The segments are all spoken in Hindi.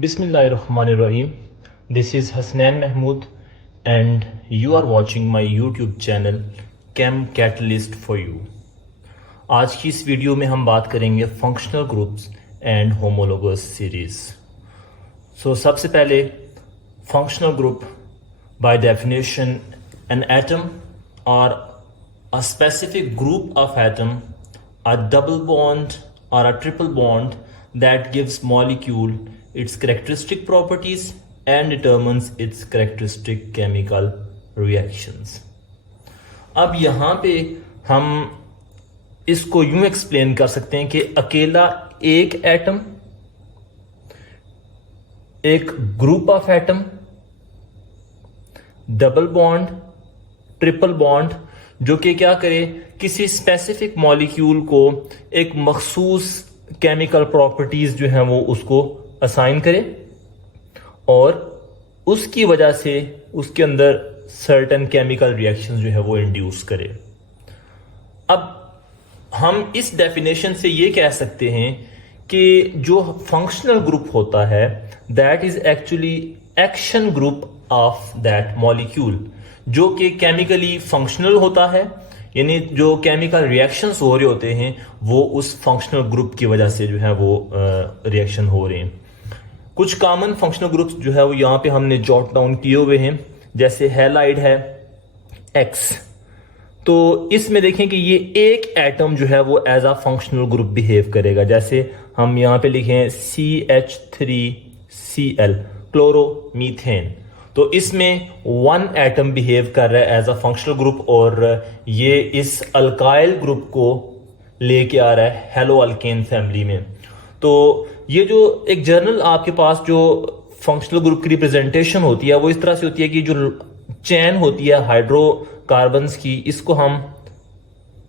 Bismillahirrahmanirrahim. This is Hasnain Mahmood and you are watching my YouTube channel Chem Catalyst for you. आज की इस वीडियो में हम बात करेंगे functional groups and homologous series. सबसे पहले functional group by definition an atom और a specific group of atom, a double bond or a triple bond that gives molecule its characteristic properties and determines its characteristic chemical reactions. अब यहाँ पे हम इसको यूं एक्सप्लेन कर सकते हैं कि अकेला एक एटम, एक group of atom, double bond, triple bond जो कि क्या करे, किसी स्पेसिफिक मॉलिक्यूल को एक मखसूस केमिकल प्रॉपर्टीज जो है वो उसको असाइन करे और उसकी वजह से उसके अंदर सर्टेन केमिकल रिएक्शंस जो है वो इंड्यूस करे। अब हम इस डेफिनेशन से ये कह सकते हैं कि जो फंक्शनल ग्रुप होता है that is actually action group of that molecule, जो कि केमिकली फंक्शनल होता है, यानी जो केमिकल रिएक्शंस हो रहे होते हैं वो उस फंक्शनल ग्रुप की वजह से जो है वो रिएक्शन हो रहे हैं। कुछ कॉमन फंक्शनल ग्रुप्स जो है वो यहाँ पे हमने जॉट डाउन किए हुए हैं, जैसे हैलाइड है एक्स। तो इसमें देखें कि ये एक एटम जो है वो as a functional group behave करेगा। जैसे हम यहाँ पे लिखें CH3Cl क्लोरोमीथेन, तो इसमें वन एटम बिहेव कर रहा है एज अ फंक्शनल ग्रुप और ये इस अल्काइल ग्रुप को लेके आ रहा है हेलो अल्केन फैमिली में। तो ये जो एक जर्नल आपके पास जो फंक्शनल ग्रुप की रिप्रेजेंटेशन होती है वो इस तरह से होती है कि जो चेन होती है हाइड्रोकार्बन्स की, इसको हम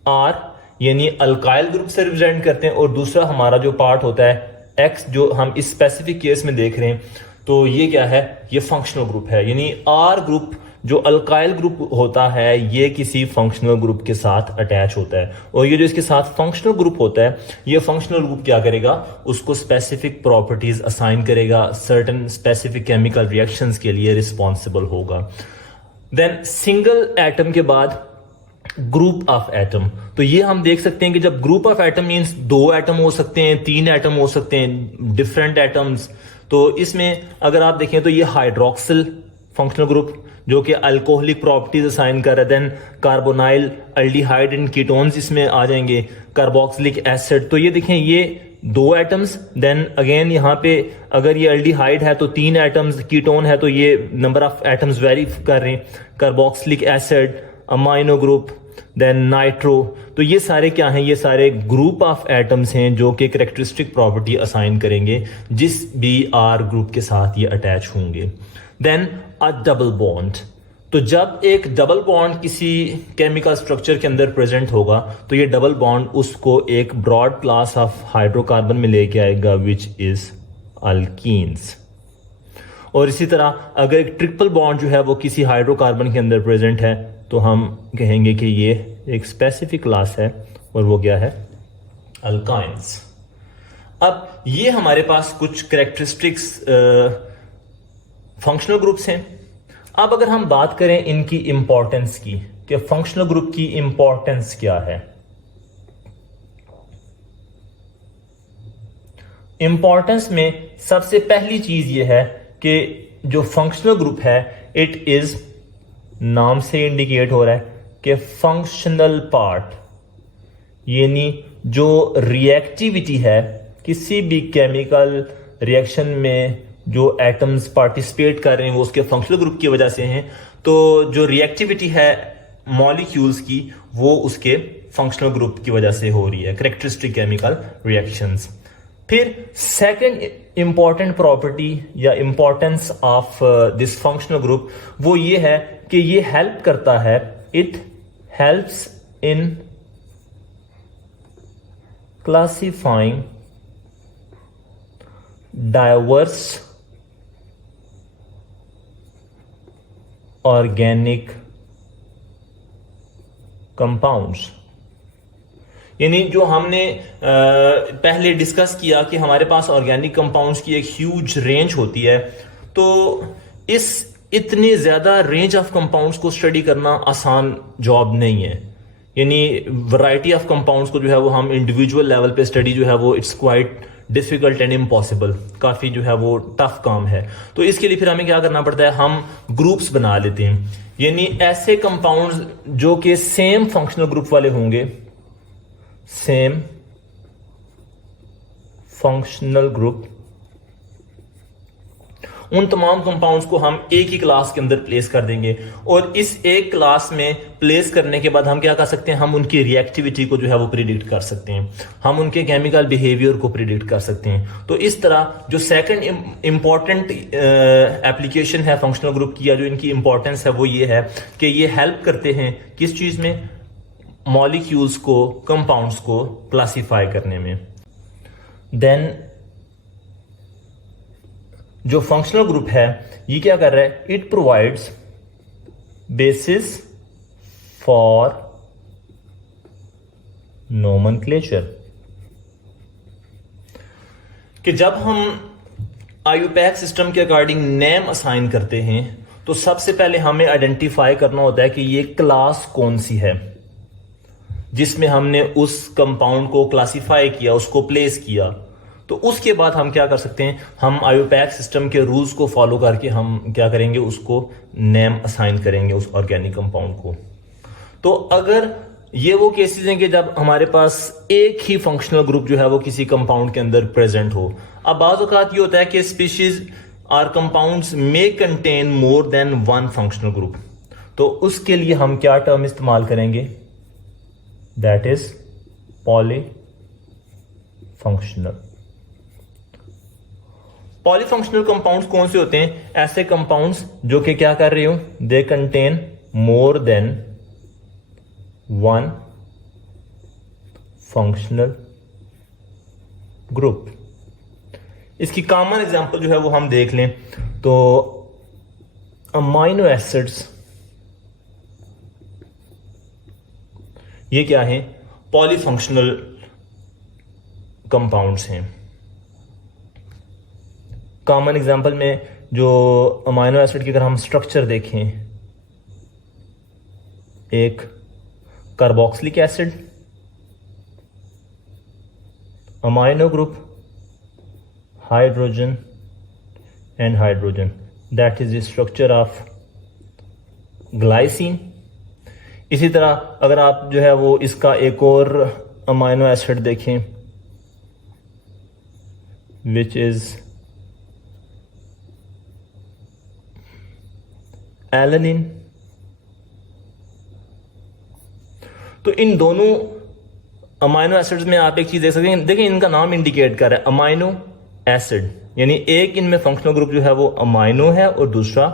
आर यानी अल्काइल ग्रुप से रिप्रेजेंट करते हैं और दूसरा हमारा जो पार्ट होता है एक्स जो हम इस स्पेसिफिक केस में देख रहे हैं, तो ये क्या है, ये फंक्शनल ग्रुप है। यानी आर ग्रुप जो अल्काइल ग्रुप होता है ये किसी फंक्शनल ग्रुप के साथ अटैच होता है और ये जो इसके साथ फंक्शनल ग्रुप होता है ये फंक्शनल ग्रुप क्या करेगा, उसको स्पेसिफिक प्रॉपर्टीज असाइन करेगा, सर्टेन स्पेसिफिक केमिकल रिएक्शंस के लिए रिस्पॉन्सिबल होगा। देन सिंगल एटम के बाद ग्रुप ऑफ एटम, तो ये हम देख सकते हैं कि जब ग्रुप ऑफ एटम मींस दो एटम हो सकते हैं, तीन एटम हो सकते हैं, डिफरेंट एटम्स। तो इसमें अगर आप देखें तो ये हाइड्रोक्सिल फंक्शनल ग्रुप जो कि अल्कोहलिक प्रॉपर्टीज असाइन कर रहे, then carbonyl aldehyde and ketones इसमें आ जाएंगे, कार्बोक्सिलिक एसिड। तो ये देखें ये दो एटम्स, देन अगेन यहाँ पे अगर ये अल्डिहाइड है तो तीन एटम्स, कीटोन है तो ये नंबर ऑफ एटम्स वेरी कर रहे हैं, carboxylic acid, amino group, then nitro. तो ये सारे क्या हैं, ये सारे ग्रुप ऑफ एटम्स हैं जो कि कैरेक्टरिस्टिक प्रॉपर्टी असाइन करेंगे जिस भी आर ग्रुप के साथ ये अटैच होंगे। देन अ डबल बॉन्ड, तो जब एक डबल बॉन्ड किसी केमिकल स्ट्रक्चर के अंदर प्रेजेंट होगा तो ये डबल बॉन्ड उसको एक ब्रॉड क्लास ऑफ हाइड्रोकार्बन में लेके आएगा विच इज अल्कीन्स। और इसी तरह अगर एक ट्रिपल बॉन्ड जो है वो किसी हाइड्रोकार्बन के अंदर प्रेजेंट है तो हम कहेंगे कि ये एक स्पेसिफिक क्लास है और वो क्या है, अल्काइंस। अब ये हमारे पास कुछ कैरेक्टरिस्टिक्स फंक्शनल ग्रुप्स हैं। अब अगर हम बात करें इनकी इंपॉर्टेंस की कि फंक्शनल ग्रुप की इंपॉर्टेंस क्या है, इंपॉर्टेंस में सबसे पहली चीज यह है कि जो फंक्शनल ग्रुप है इट इज, नाम से इंडिकेट हो रहा है कि फंक्शनल पार्ट, यानी जो रिएक्टिविटी है किसी भी केमिकल रिएक्शन में जो एटम्स पार्टिसिपेट कर रहे हैं वो उसके फंक्शनल ग्रुप की वजह से हैं। तो जो रिएक्टिविटी है मॉलिक्यूल्स की वो उसके फंक्शनल ग्रुप की वजह से हो रही है, कैरेक्टरिस्टिक केमिकल रिएक्शंस। फिर सेकंड इंपॉर्टेंट प्रॉपर्टी या importance of this functional group वो ये है कि ये हेल्प करता है, it helps in classifying diverse organic compounds. यानी जो हमने पहले डिस्कस किया कि हमारे पास ऑर्गेनिक कंपाउंड्स की एक ह्यूज रेंज होती है, तो इस इतने ज़्यादा रेंज ऑफ कंपाउंड्स को स्टडी करना आसान जॉब नहीं है। यानी वैरायटी ऑफ कंपाउंड्स को जो है वो हम इंडिविजुअल लेवल पे स्टडी जो है वो it's quite difficult and impossible, काफ़ी जो है वो टफ काम है। तो इसके लिए फिर हमें क्या करना पड़ता है, हम ग्रुप्स बना लेते हैं। यानी ऐसे कंपाउंड्स जो कि सेम फंक्शनल ग्रुप वाले होंगे, सेम फंक्शनल ग्रुप, उन तमाम कंपाउंड्स को हम एक ही क्लास के अंदर प्लेस कर देंगे। और इस एक क्लास में प्लेस करने के बाद हम क्या कर सकते हैं, हम उनकी रिएक्टिविटी को जो है वो प्रिडिक्ट कर सकते हैं, हम उनके केमिकल बिहेवियर को प्रिडिक्ट कर सकते हैं। तो इस तरह जो सेकंड इंपॉर्टेंट एप्लीकेशन है फंक्शनल ग्रुप की, या जो इनकी इंपॉर्टेंस है वो ये है कि ये हेल्प करते हैं किस चीज में, मॉलिक्यूल्स को, कंपाउंड्स को क्लासीफाई करने में। देन जो फंक्शनल ग्रुप है ये क्या कर रहा है, it provides basis for nomenclature. कि जब हम आईयूपैक सिस्टम के अकॉर्डिंग नेम असाइन करते हैं तो सबसे पहले हमें आइडेंटिफाई करना होता है कि ये क्लास कौन सी है जिसमें हमने उस कंपाउंड को क्लासिफाई किया, उसको प्लेस किया। तो उसके बाद हम क्या कर सकते हैं, हम आईयूपैक सिस्टम के रूल्स को फॉलो करके हम क्या करेंगे, उसको नेम असाइन करेंगे उस ऑर्गेनिक कंपाउंड को। तो अगर ये वो केसेस हैं कि जब हमारे पास एक ही फंक्शनल ग्रुप जो है वो किसी कंपाउंड के अंदर प्रेजेंट हो। अब बाज़ औक़ात ये होता है कि species are compounds may contain more than one functional group, तो उसके लिए हम क्या टर्म इस्तेमाल करेंगे, that is polyfunctional. Polyfunctional compounds कौन से होते हैं, ऐसे कंपाउंड्स जो कि क्या कर रहे हो, they contain more than one functional group. इसकी कॉमन एग्जांपल जो है वो हम देख लें तो अमाइनो एसिड्स, ये क्या है, पॉलीफंक्शनल कंपाउंड्स हैं। कॉमन एग्जांपल में जो अमाइनो एसिड की अगर हम स्ट्रक्चर देखें, एक carboxylic acid, amino group, hydrogen and hydrogen, that is the structure of glycine. इसी तरह अगर आप जो है वो इसका एक और अमाइनो एसिड देखें विच इज एलेनिन, तो इन दोनों अमाइनो एसिड्स में आप एक चीज देख सकते हैं, देखिए इनका नाम इंडिकेट कर रहा है अमाइनो एसिड, यानी एक इनमें फंक्शनल ग्रुप जो है वो अमाइनो है और दूसरा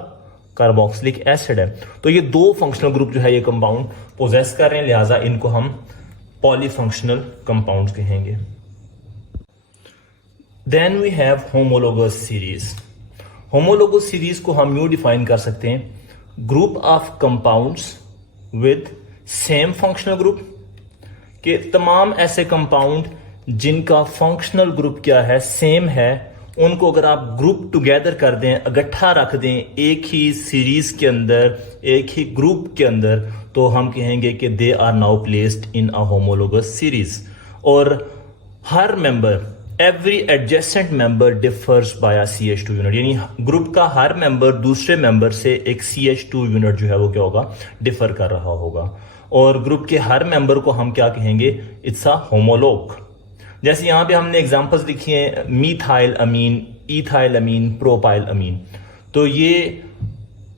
कार्बोक्सिलिक एसिड है। तो ये दो फंक्शनल ग्रुप जो है ये कंपाउंड पोजेस कर रहे हैं, लिहाजा इनको हम पॉलीफंक्शनल कंपाउंड्स कहेंगे। Then we have homologous series. Homologous series को हम यूं डिफाइन कर सकते हैं, group of compounds with same functional group, के तमाम ऐसे कंपाउंड जिनका फंक्शनल ग्रुप क्या है, सेम है, उनको अगर आप ग्रुप टुगेदर कर दें, इकट्ठा रख दें एक ही सीरीज के अंदर, एक ही ग्रुप के अंदर, तो हम कहेंगे कि they are now placed in a homologous series. और हर member, every adjacent member differs by CH2 unit, यानी ग्रुप का हर मेंबर दूसरे मेंबर से एक CH2 यूनिट जो है वो क्या होगा, डिफर कर रहा होगा। और ग्रुप के हर मेंबर को हम क्या कहेंगे, इट्स अ होमोलोग। जैसे यहां पे हमने एग्जांपल्स लिखी हैं, मीथाइल अमीन, इथाइल अमीन, प्रोपाइल अमीन। तो ये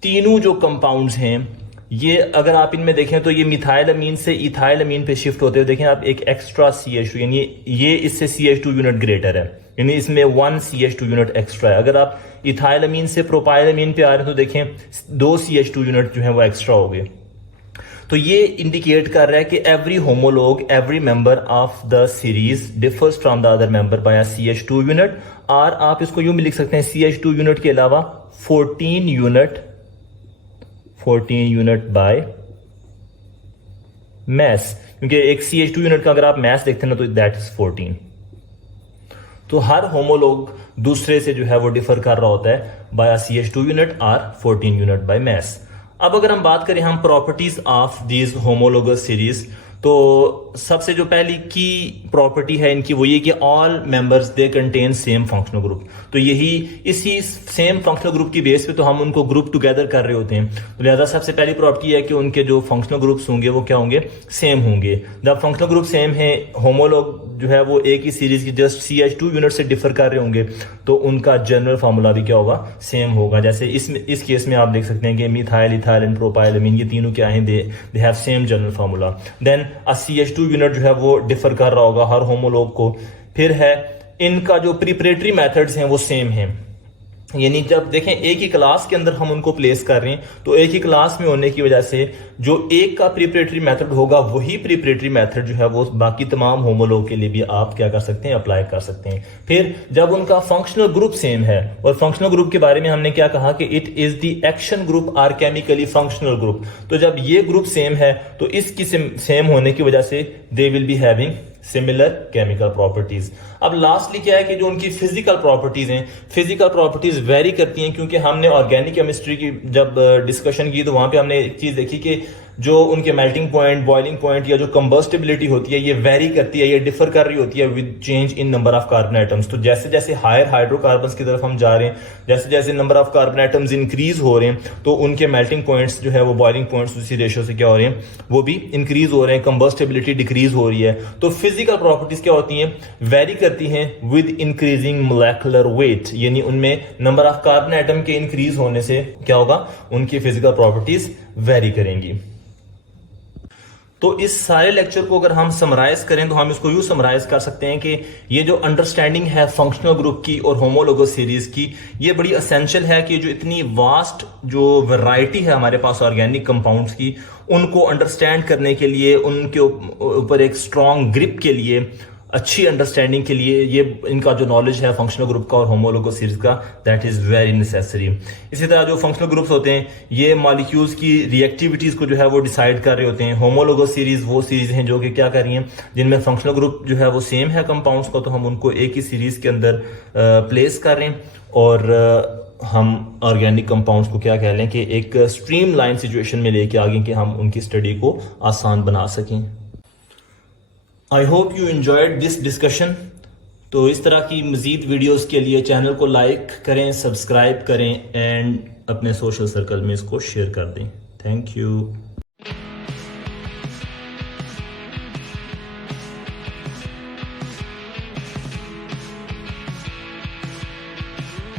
तीनों जो कंपाउंड्स हैं, ये अगर आप इनमें देखें तो ये मिथाइल अमीन से इथाइल अमीन पे शिफ्ट होते हुए देखें आप एक एक्स्ट्रा CH2, यानी ये इससे CH2 यूनिट ग्रेटर है, यानी इसमें 1 CH2 यूनिट एक्स्ट्रा है। अगर आप इथाइल अमीन से प्रोपाइल अमीन पे आ रहे हैं तो देखें 2 CH2 यूनिट जो है वो एक्स्ट्रा हो गए। तो ये इंडिकेट कर रहा है कि every homolog, every member of the series differs from the other member by CH2 unit. और आप इसको यूं भी लिख सकते हैं, CH2 यूनिट के अलावा 14 यूनिट बाय mass, क्योंकि एक CH2 यूनिट का अगर आप mass देखते हैं ना तो दैट इज 14। तो हर होमोलॉग दूसरे से जो है वो डिफर कर रहा होता है बाय CH2 यूनिट और 14 यूनिट बाय mass। अब अगर हम बात करें हम properties of these homologous series, तो सबसे जो पहली की प्रॉपर्टी है इनकी वो ये कि all members they contain same functional group. तो यही इसी सेम फंक्शनल ग्रुप की बेस पे तो हम उनको ग्रुप टुगेदर कर रहे होते हैं। तो लिहाजा सबसे पहली प्रॉपर्टी है कि उनके जो फंक्शनल ग्रुप्स होंगे वो क्या होंगे, सेम होंगे। जब फंक्शनल ग्रुप सेम है, होमोलॉग जो है वो एक ही सीरीज की जस्ट CH2 यूनिट से डिफर कर रहे होंगे, तो उनका जनरल फार्मूला भी क्या होगा, सेम होगा। जैसे इस केस में आप देख सकते हैं कि methyl, ethyl and propyl amine ये तीनों क्या हैं, they have same general formula. Then CH2 unit जो है वो डिफर कर रहा होगा हर होमोलॉग को। फिर है इनका जो प्रिपरेटरी मेथड्स हैं वो सेम हैं, यानी जब देखें एक ही क्लास के अंदर हम उनको प्लेस कर रहे हैं तो एक ही क्लास में होने की वजह से जो एक का प्रिपरेटरी मेथड होगा वही प्रिपरेटरी मेथड जो है वो बाकी तमाम होमोलॉग के लिए भी आप क्या कर सकते हैं, अप्लाई कर सकते हैं। फिर जब उनका फंक्शनल ग्रुप सेम है, और फंक्शनल ग्रुप के बारे में हमने क्या कहा कि it is the action group are chemically functional group. तो जब ये ग्रुप सेम है तो इसकी सेम होने की वजह से they will be having similar chemical properties. अब लास्टली क्या है कि जो उनकी फिजिकल प्रॉपर्टीज हैं, फिजिकल प्रॉपर्टीज वेरी करती हैं, क्योंकि हमने ऑर्गेनिक केमिस्ट्री की जब डिस्कशन की तो वहां पे हमने एक चीज देखी कि जो उनके मेल्टिंग पॉइंट, बॉइलिंग पॉइंट या जो कंबस्टिबिलिटी होती है ये वेरी करती है, ये डिफर कर रही होती है with change in number of carbon atoms. तो जैसे जैसे हायर हाइड्रोकार्बन्स की तरफ हम जा रहे हैं, जैसे जैसे number of carbon atoms increase हो रहे हैं, तो उनके मेल्टिंग पॉइंट्स जो है वो बॉइलिंग पॉइंट्स उसी रेशो से क्या हो रहे हैं, वो भी इंक्रीज हो रहे हैं, कंबस्टिबिलिटी डिक्रीज हो रही है। तो फिजिकल प्रॉपर्टीज क्या होती हैं, वेरी करती हैं विद इंक्रीजिंग मोलेकुलर वेट, यानी उनमें नंबर ऑफ कार्बन आइटम के इंक्रीज होने से क्या होगा, उनकी फिजिकल प्रॉपर्टीज वेरी करेंगी। तो इस सारे लेक्चर को अगर हम समराइज करें तो हम इसको यूं समराइज कर सकते हैं कि ये जो अंडरस्टैंडिंग है फंक्शनल ग्रुप की और होमोलोगस सीरीज की, ये बड़ी असेंशियल है कि जो इतनी वास्ट जो वैरायटी है हमारे पास ऑर्गेनिक कंपाउंड्स की, उनको अंडरस्टैंड करने के लिए, उनके ऊपर एक स्ट्रॉन्ग ग्रिप के लिए, अच्छी अंडरस्टैंडिंग के लिए ये इनका जो नॉलेज है फंक्शनल ग्रुप का और होमोलोगस सीरीज का, दैट इज वेरी नेसेसरी। इसी तरह जो फंक्शनल ग्रुप्स होते हैं ये मॉलिक्यूल्स की रिएक्टिविटीज को जो है वो डिसाइड कर रहे होते हैं। होमोलोगस सीरीज वो सीरीज हैं जो कि क्या कर रही हैं, जिनमें फंक्शनल ग्रुप जो है वो सेम है कंपाउंड्स का, तो हम उनको एक ही सीरीज के अंदर प्लेस कर रहे हैं और हम ऑर्गेनिक कंपाउंड्स को क्या कह लें कि एक स्ट्रीम लाइन सिचुएशन में लेके आ गए कि हम उनकी स्टडी को आसान बना सकें। I hope you enjoyed this discussion. तो इस तरह की मजीद वीडियोस के लिए चैनल को लाइक करें, सब्सक्राइब करें एंड अपने सोशल सर्कल में इसको शेयर कर दें। Thank you.